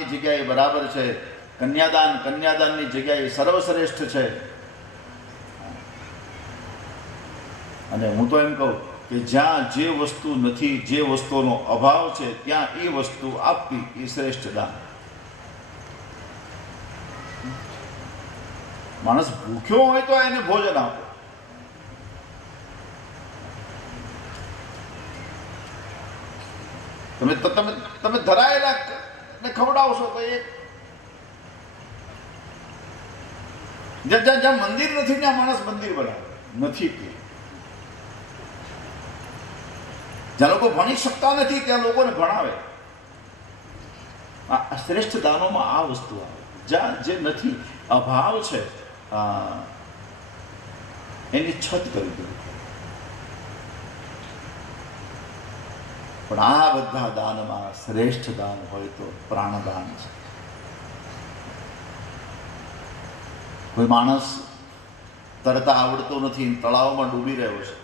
દાનની જગ્યાએ બરાબર છે. કન્યાદાન, કન્યાદાનની જગ્યાએ સર્વશ્રેષ્ઠ છે. અને હું તો એમ કહું કે જ્યાં જે વસ્તુ નથી, જે વસ્તુનો અભાવ છે, ત્યાં એ વસ્તુ આપવી એ શ્રેષ્ઠ દાન. માણસ ભૂખ્યો હોય તો એને ભોજન આપો. તમે તમે તમે ધરાયેલા ને ખવડાવશો તો એ જ્યાં જ્યાં જ્યાં મંદિર નથી ત્યાં માણસ મંદિર બનાવે. નથી તે જ્યાં લોકો ભણી શકતા નથી, ત્યાં લોકોને ભણાવે. આ શ્રેષ્ઠ દાનોમાં આ વસ્તુ આવે. જ્યાં જે નથી, અભાવ છે એની છત કરી દો. પણ આ બધા દાનમાં શ્રેષ્ઠ દાન હોય તો પ્રાણદાન છે. કોઈ માણસ તરતા આવડતો નથી તળાવમાં ડૂબી રહ્યો છે.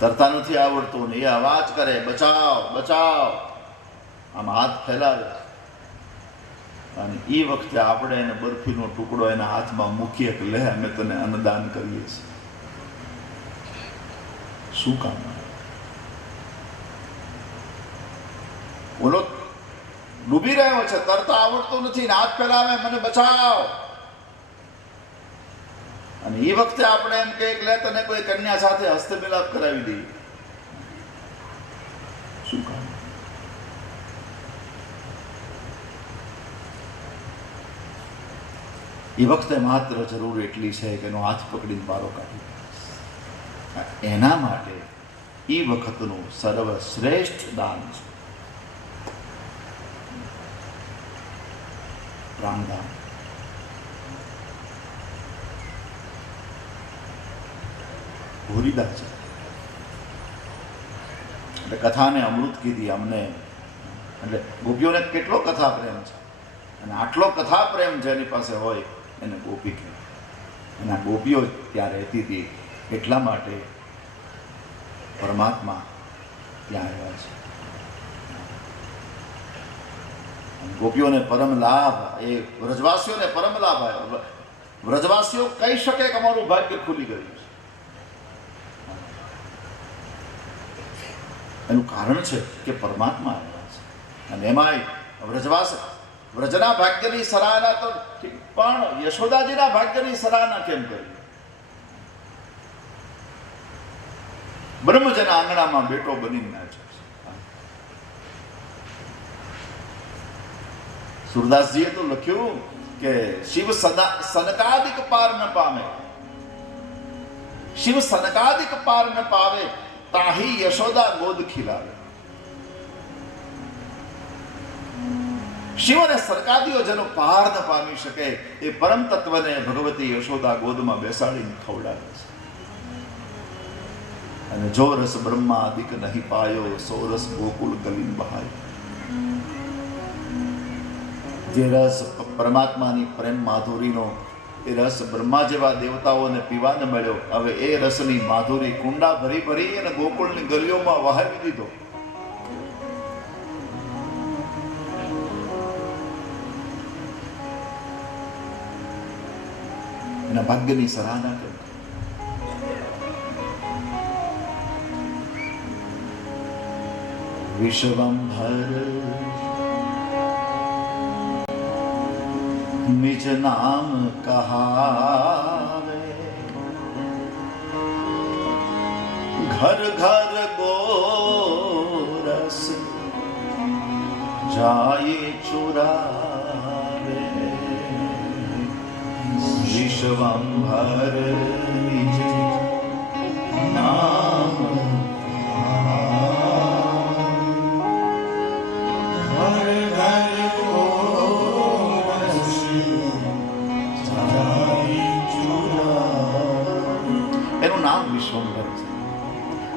તરતા નથી આવડતું ને એ અવાજ કરે, બચાવ બચાવ. આમ હાથ ફેલાવે. અને એ વખતે આપણે એને બરફીનો ટુકડો એના હાથમાં મૂકીએ કે, લે, અમે તને અન્નદાન કરીએ છીએ. શું કામ? ઓલો ડૂબી રહ્યો છે, તરતા આવડતું નથી ને હાથ ફેલાવે, મને બચાવ. અને એ વખતે આપણે એમ કે, લે તને કોઈ કન્યા સાથે હસ્તમિલાપ કરાવી દઈએ. એ વખતે માત્ર જરૂર એટલી છે કે એનો હાથ પકડીને બારો કાઢી. એના માટે એ વખતનું સર્વશ્રેષ્ઠ દાન છે. પ્રાણદાન ભૂરીદાસ એટલે કથાને અમૃત કીધી અમને. એટલે ગોપીઓને કેટલો કથા પ્રેમ છે. અને આટલો કથા પ્રેમ જેની પાસે હોય, એને ગોપી કહેવાય આ ગોપીઓ ત્યાં રહેતી હતી એટલા માટે પરમાત્મા ત્યાં આવ્યા છે અને ગોપીઓને પરમ લાભ, એ વ્રજવાસીઓને પરમ લાભ આવ્યો વ્રજવાસીઓ કહી શકે કે અમારું ભાગ્ય ખુલી ગયું છે. એનું કારણ છે કે પરમાત્મા આવ્યા છે. અને એમાંય વ્રજવાસ, વ્રજના ભાગ્યની સરાહના તો પણ યશોદાજીના ભાગ્યની સરાહના કેમ કરી? બ્રહ્મજના આંગણામાં બેટો બનીને નાચે છે. સુરદાસજીએ તો લખ્યું કે શિવ સદા સનકાદિક પાર ન પામે. શિવ સનકાદિક પાર ન પાવે, તાહી યશોદા ગોદ ખીલાવે. શિવ અને સરકાદીઓ જેનો પાર ન પામી શકે એ પરમ તત્વને ભગવતી યશોદા ગોદમાં બેસાડીને ખવડાવે છે. અને જો રસ બ્રહ્માદિક નહીં પાયો, સો રસ ગોકુલ ગલીન બહાય. જે રસ પરમાત્માની પ્રેમ માધુરીનો, એ રસ બ્રહ્મા જેવા દેવતાઓને પીવાને મળ્યો. હવે એ રસની માધુરી કુંડા ભરી ભરી અને ગોકુળની ગલીઓમાં વહાવી દીધો. એના ભાગ્યની સરાહના કરી. વિશ્વંભર નિજ નામ કહાવે ઘર ઘર ગોરસ જાય ચુરાવે વિશ્વંભર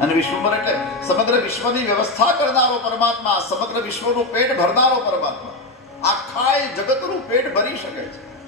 અને વિશ્વભર એટલે સમગ્ર વિશ્વની વ્યવસ્થા કરનારો પરમાત્મા, સમગ્ર વિશ્વનું પેટ ભરનારો પરમાત્મા. આખા એ જગતનું પેટ ભરી શકે છે.